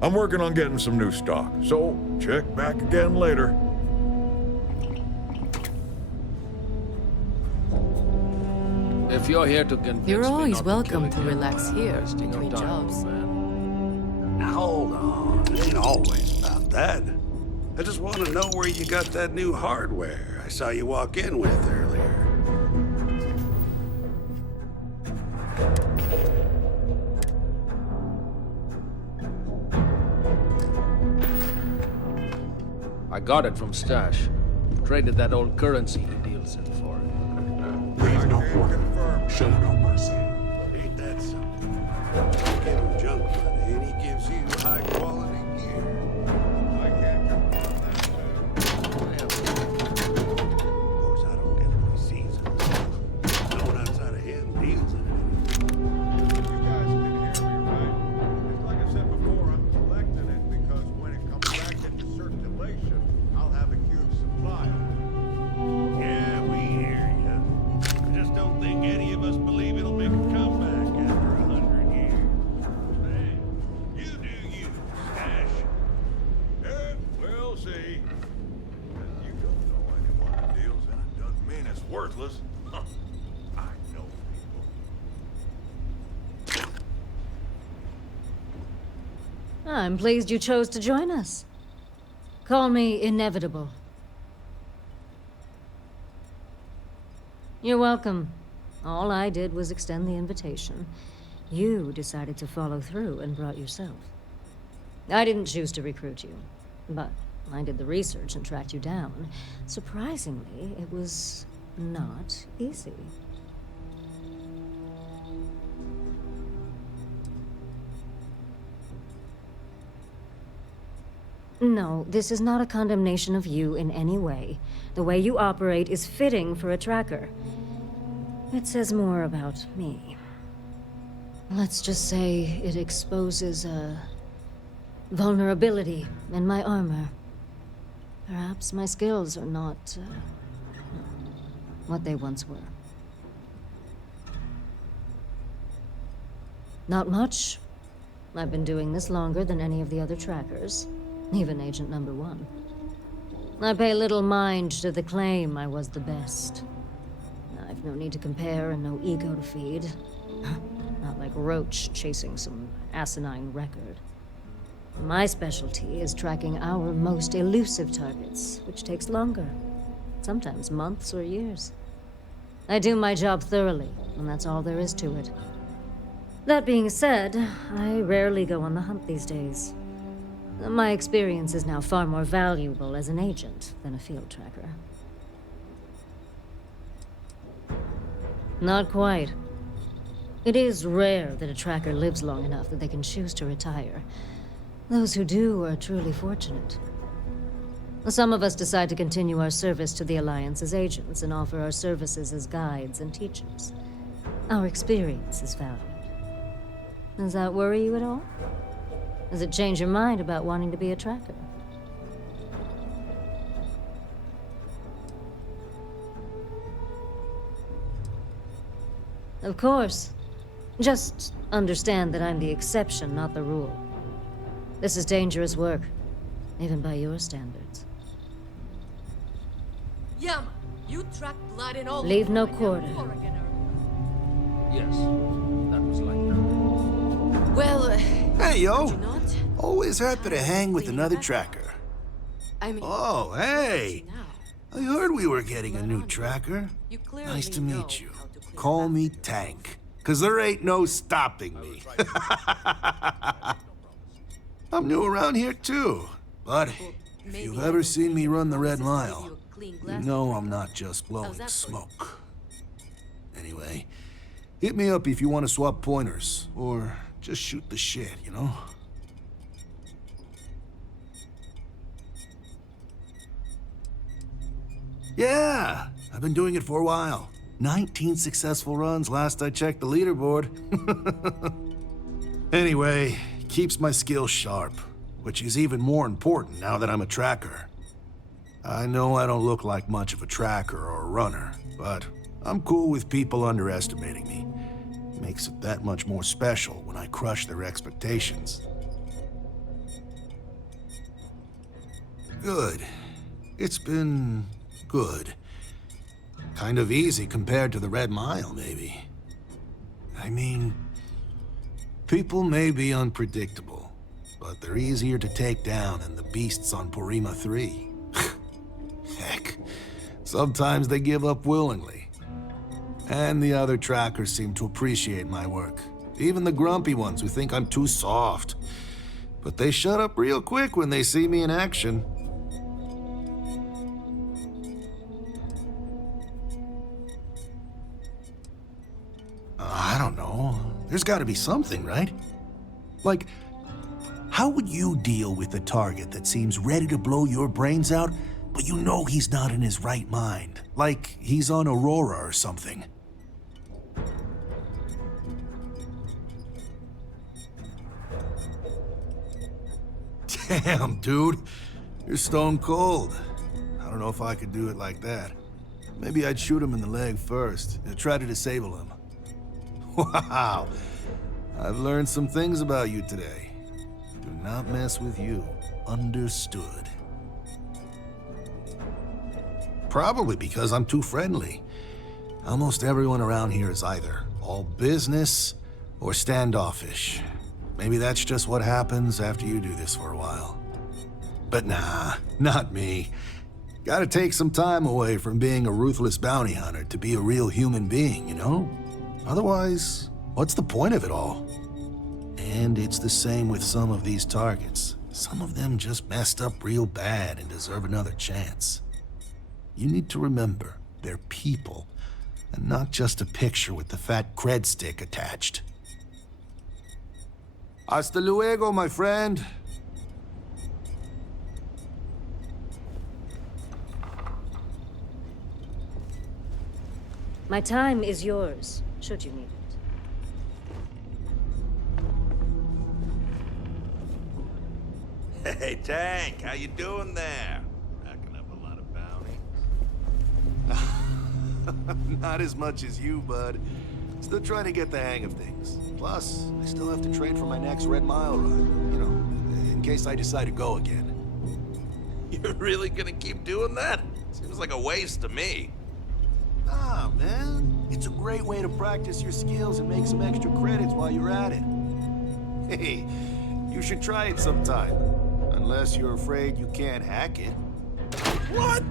I'm working on getting some new stock, so check back again later. If you're here to convince You're me always not welcome to to kill relax here wasting your between time, jobs. man. Now, hold on. It ain't always about that. I just want to know where you got that new hardware I saw you walk in with earlier. I got it from Stash. Traded that old currency he deals in for it. Leave no quarter. Show no mercy. Ain't that something? You give him junk money and he gives you high quality gear. I can't confirm that, Of course, I don't get what he sees. No one outside of him deals in it. You guys can hear me, right? It's like I said before, I'm collecting it because when it comes back into circulation, I'll have a huge supply of it. Yeah, we hear you. I just don't think any of us believe it'll make a comeback after 100 years. Man, you do you, Stash. Yeah, we'll see. You don't know anyone who deals in it doesn't mean it's worthless. Huh. I know people. I'm pleased you chose to join us. Call me inevitable. You're welcome. All I did was extend the invitation. You decided to follow through and brought yourself. I didn't choose to recruit you, but I did the research and tracked you down. Surprisingly, it was not easy. No, this is not a condemnation of you in any way. The way you operate is fitting for a tracker. It says more about me. Let's just say it exposes a vulnerability in my armor. Perhaps my skills are not what they once were. Not much. I've been doing this longer than any of the other trackers. Even Agent Number 1. I pay little mind to the claim I was the best. I've no need to compare and no ego to feed. Not like Roach chasing some asinine record. My specialty is tracking our most elusive targets, which takes longer. Sometimes months or years. I do my job thoroughly, and that's all there is to it. That being said, I rarely go on the hunt these days. My experience is now far more valuable as an agent than a field tracker. Not quite. It is rare that a tracker lives long enough that they can choose to retire. Those who do are truly fortunate. Some of us decide to continue our service to the Alliance as agents and offer our services as guides and teachers. Our experience is valued. Does that worry you at all? Does it change your mind about wanting to be a tracker? Of course. Just understand that I'm the exception, not the rule. This is dangerous work, even by your standards. Yama, you track blood in all. Leave no quarter. Yes, that was like that. Well, Hey, yo. did you not? Always happy to hang with another tracker. I mean, Oh, hey. I heard we were getting a new tracker. Nice to meet you. Call me Tank, 'cause there ain't no stopping me. I'm new around here too, but if you've ever seen me run the Red Mile, you know I'm not just blowing smoke. Anyway, hit me up if you want to swap pointers, or just shoot the shit, you know? Yeah, I've been doing it for a while. 19 successful runs last I checked the leaderboard. Anyway, keeps my skills sharp, which is even more important now that I'm a tracker. I know I don't look like much of a tracker or a runner, but I'm cool with people underestimating me. Makes it that much more special when I crush their expectations. Good. It's been good. Kind of easy compared to the Red Mile, maybe. I mean, people may be unpredictable, but they're easier to take down than the beasts on Porima 3. Heck, sometimes they give up willingly. And the other trackers seem to appreciate my work. Even the grumpy ones who think I'm too soft. But they shut up real quick when they see me in action. I don't know. There's gotta be something, right? Like, how would you deal with a target that seems ready to blow your brains out, but you know he's not in his right mind? Like he's on Aurora or something. Damn, dude. You're stone cold. I don't know if I could do it like that. Maybe I'd shoot him in the leg first and try to disable him. Wow. I've learned some things about you today. Do not mess with you. Understood. Probably because I'm too friendly. Almost everyone around here is either all business or standoffish. Maybe that's just what happens after you do this for a while. But nah, not me. Gotta take some time away from being a ruthless bounty hunter to be a real human being, you know? Otherwise, what's the point of it all? And it's the same with some of these targets. Some of them just messed up real bad and deserve another chance. You need to remember, they're people, and not just a picture with the fat cred stick attached. Hasta luego, my friend. My time is yours, should you need it. Hey, Tank, how you doing there? Racking up a lot of bounties. Not as much as you, bud. Still trying to get the hang of things. Plus, I still have to train for my next Red Mile run. You know, in case I decide to go again. You're really gonna keep doing that? Seems like a waste to me. Ah, man. It's a great way to practice your skills and make some extra credits while you're at it. Hey, you should try it sometime. Unless you're afraid you can't hack it. What?